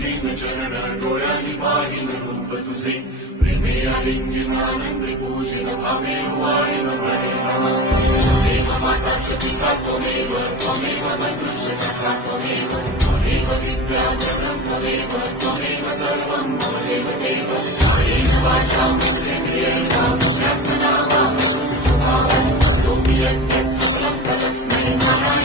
दीन चरण डोळ्यांनी पाहिन रूप तुझे प्रेमे आलिंगन आनंदी पूजन भावे वाळीन म्हणे नमः त्वमेव माता च पिता त्वमेव त्वमेव बन्धुश्च सखा त्वमेव त्वमेव विद्या जगं त्वमेव त्वमेव सर्वं मम देव कायेन वाचा मनसेन्द्रियेण बुद्ध्यात्मना वा स्वभावं करोमि यत् सकलं तस्मै नारायणाय